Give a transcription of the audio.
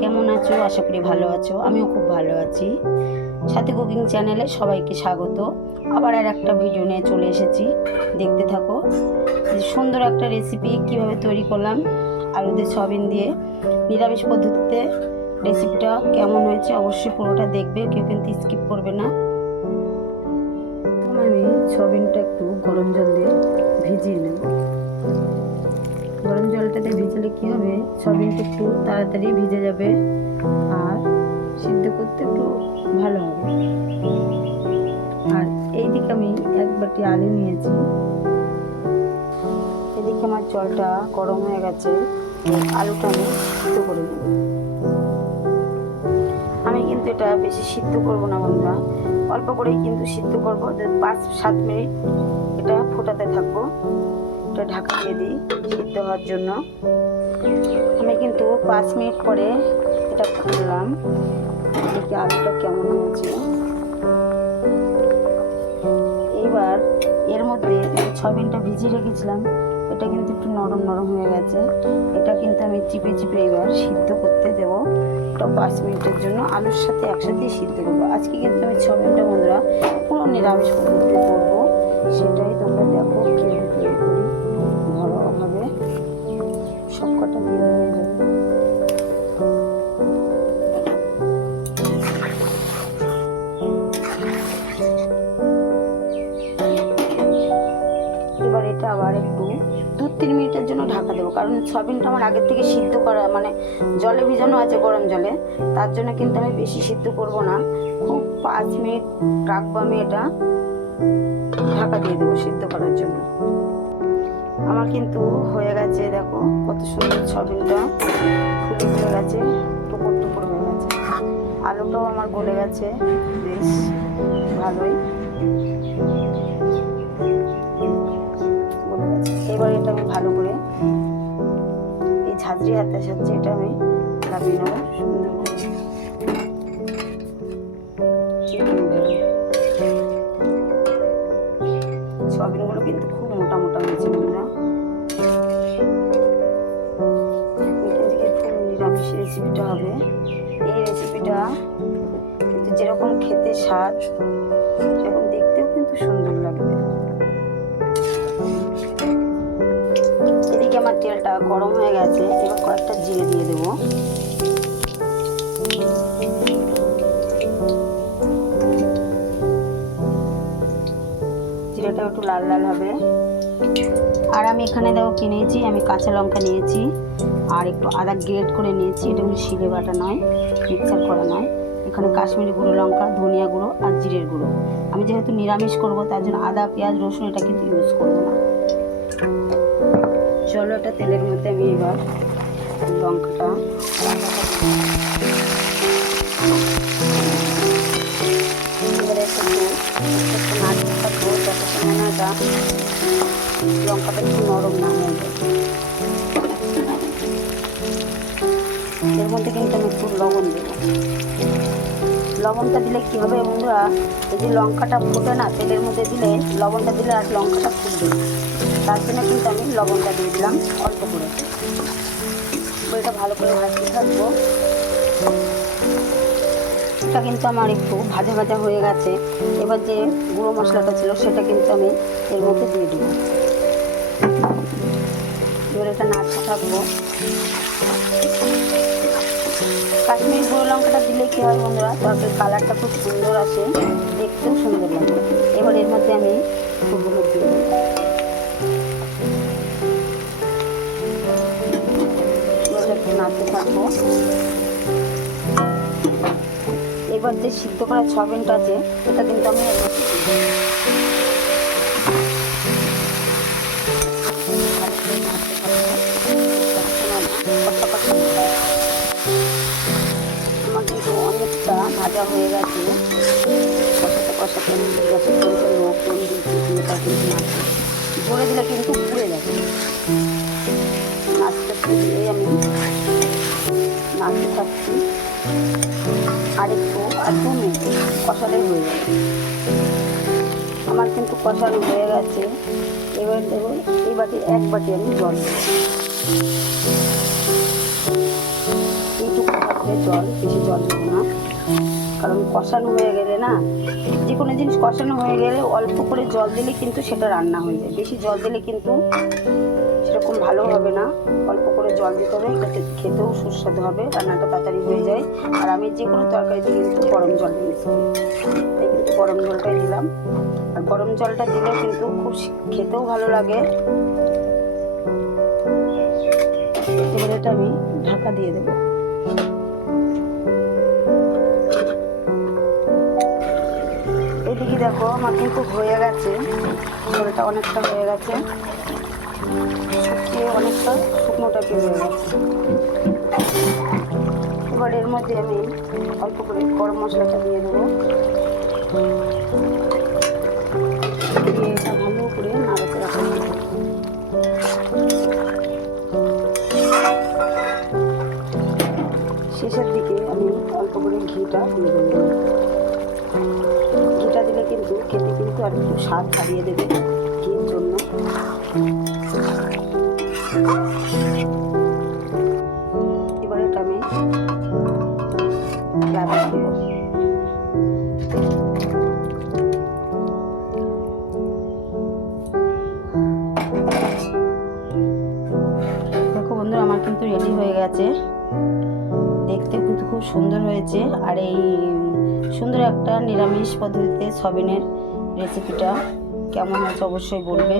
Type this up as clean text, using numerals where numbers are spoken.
কেমন আছো? আশা করি ভালো আছো। আমিও খুব ভালো আছি। সাথী কুকিং চ্যানেলে সবাইকে স্বাগত। আবার আর একটা ভিডিও নিয়ে চলে এসেছি, দেখতে থাকো। সুন্দর একটা রেসিপি কিভাবে তৈরি করলাম আলু দিয়ে সয়াবিন দিয়ে নিরামিষ পদ্ধতিতে। রেসিপিটা কেমন হয়েছে অবশ্যই পুরোটা দেখবে, কেউ কিন্তু স্কিপ করবে না। আমি সয়াবিনটা একটু গরম জল দিয়ে ভিজিয়ে নেব। গরম জলটাতে ভিজলে কী হবে, সয়াবিনটা একটু তাড়াতাড়ি ভিজে যাবে আর সিদ্ধ করতে একটু ভালো হবে। আর এইদিকে আমি এক বাটি আলু নিয়েছি। এদিকে আমার জলটা গরম হয়ে গেছে, আলুটা আমি সিদ্ধ করে নেব। আমি কিন্তু এটা বেশি সিদ্ধ করব না বন্ধুরা, অল্প করেই কিন্তু সিদ্ধ করব। 5-7 মিনিট এটা ফোটাতে থাকবো। এটা ঢাকা দিয়ে দিই সিদ্ধ হওয়ার জন্য। আমি কিন্তু 5 মিনিট পরে এটা খুললাম। দেখি আলুটা কেমন হয়েছে। এইবার এর মধ্যে সয়াবিনটা ভিজিয়ে রেখেছিলাম, এটা কিন্তু একটু নরম নরম হয়ে গেছে। এটা কিন্তু আমি চিপে চিপে এবার সিদ্ধ করতে দেবো। এটা 5 মিনিটের জন্য আলুর সাথে একসাথেই সিদ্ধ করবো। আজকে কিন্তু আমি সয়াবিনটা বন্ধুরা পুরো নিরামিষ পদ্ধতিতে করবো, সেটাই তোমরা দেখো কীভাবে তৈরি করি। ঘরোয়াভাবে সব কটা দিয়ে হয়ে যাবে। এবার এটা আবার একটু 2-3 মিনিটের জন্য ঢাকা দেবো, কারণ সয়াবিনটা আমার আগের থেকে সিদ্ধ করা, মানে জলে ভিজানো আছে গরম জলে, তার জন্য কিন্তু আমি বেশি সিদ্ধ করব না। খুব 5 মিনিট রাখবো আমি এটা, ঢাকা দিয়ে দেবো সিদ্ধ করার জন্য। আমার কিন্তু হয়ে গেছে, দেখো কত সুন্দর সয়াবিনটা ফুলে ফুলে গেছে, টুকর টুকর হয়ে গেছে। আলুটাও আমার গলে গেছে বেশ ভালোই। এবার এটা আমি ভালো করে এই ঝাঁঝরি হাতের সাহায্যে এটা আমি লাগিয়ে নেবো সুন্দর করে। সয়াবিনগুলো কিন্তু খুব মোটা মোটা হয়েছে বন্ধুরা। খুব নিরামিষ রেসিপিটা হবে। এই রেসিপিটা কিন্তু যেরকম খেতে স্বাদ, সেরকম দেখতেও কিন্তু সুন্দর লাগবে। এদিকে আমার তেলটা গরম হয়ে গেছে, এবার কয়েকটা জিরে দিয়ে দেবো। জিরেটা একটু লাল লাল হবে। আর আমি এখানে দেখো কিনেছি, আমি কাঁচা লঙ্কা নিয়েছি আর একটু আদা গ্রেট করে নিয়েছি। এটা কিন্তু শিলে বাটা নয়, মিক্সার করা নয়। এখানে কাশ্মীরি গুঁড়ো লঙ্কা, ধনিয়া গুঁড়ো আর জিরের গুঁড়ো। আমি যেহেতু নিরামিষ করবো তার জন্য আদা পেঁয়াজ রসুন এটা কিন্তু ইউজ করবো না। চলো এটা তেলের মধ্যে আমি এবার লঙ্কাটা এবারে একটু নাড়তে থাকবো যতক্ষণ না লঙ্কাটা একটু নরম না হয়ে যায়। এর মধ্যে কিন্তু আমি একটু লবণ দেবো। লবণটা দিলে কী হবে বন্ধুরা, এই যে লঙ্কাটা ফুটে না তেলের মধ্যে দিলে, লবণটা দিলে আর লঙ্কাটা ফুটবে, তার জন্য কিন্তু আমি লবণটা দিয়ে দিলাম অল্প করে। এটা ভালো করে ভাজতে থাকবো। এটা কিন্তু আমার একটু ভাজা ভাজা হয়ে গেছে। এবার যে গুঁড়ো মশলাটা ছিল সেটা কিন্তু আমি এর মধ্যে দিয়ে দেবো। এবার এটা নাড়তে থাকবো। কাশ্মীরি গুঁড়ো লঙ্কাটা দিলে কী হয় বন্ধুরা, তরকারির কালারটা খুব সুন্দর আসে, দেখতেও সুন্দর লাগে। এবার এর মধ্যে আমি একটু হলুদ দিয়ে দেবো। একটু নাড়তে থাকবো। এবার যে সিদ্ধ করা সয়াবিনটা আছে এটা কিন্তু আমি আমার কিন্তু অনেকটা ভাজা হয়ে গেছে। কষাতে কষাতে গ্যাসের ফ্লেমটা লো করে দিয়েছি, এটা কিন্তু নাড়তে জোরে দিলে কিন্তু পুড়ে যাবে। নাড়তে দিয়ে আমি নাড়তে থাকছি। আর 2 মিনিট কষালে হয়ে যাবে। আমার কিন্তু কষানো হয়ে গেছে। এবার দেবো এই বাটির 1 বাটি আমি জল দেবো। এইটুকু থাকবে জল, বেশি জল দেবো না, কারণ কষানো হয়ে গেলে না, যে কোনো জিনিস কষানো হয়ে গেলে অল্প করে জল দিলে কিন্তু সেটা রান্না হয়ে যায়। বেশি জল দিলে কিন্তু সেরকম ভালো হবে না, অল্প করে জল দিতে হবে, খেতেও সুস্বাদু হবে, রান্নাটা তাড়াতাড়ি হয়ে যায়। আর আমি যে কোনো তরকারিতে কিন্তু গরম জল ইউজ করি, তাই কিন্তু গরম জলটাই দিলাম। আর গরম জলটা দিলেও কিন্তু খুব খেতেও ভালো লাগে। এবার এটা আমি ঢাকা দিয়ে দেবো। এইদিকে দেখো আমার কিন্তু হয়ে গেছে, ঝোলটা অনেকটা হয়ে গেছে, শুকিয়ে অনেকটা শুকনো টাইপের হয়ে গেছে। এবার এর মধ্যে আমি অল্প করে গরম মশলাটা দিয়ে দেবো, দিয়ে এটা ভালো করে নাড়াচাড়া করে দেবো। শেষের দিকে আমি অল্প করে ঘিটা দিয়ে দেবো। ঘিটা দিলে কিন্তু খেতে কিন্তু আর একটু স্বাদ বাড়িয়ে দেবে ঘির জন্য। এবার এটা আমি রান্না দেবো। দেখো বন্ধুরা, আমার কিন্তু রেডি হয়ে গেছে, দেখতে কিন্তু খুব সুন্দর হয়েছে। আর এই সুন্দর একটা নিরামিষ পদ্ধতিতে সয়াবিনের রেসিপিটা কেমন হয়েছে অবশ্যই বলবে।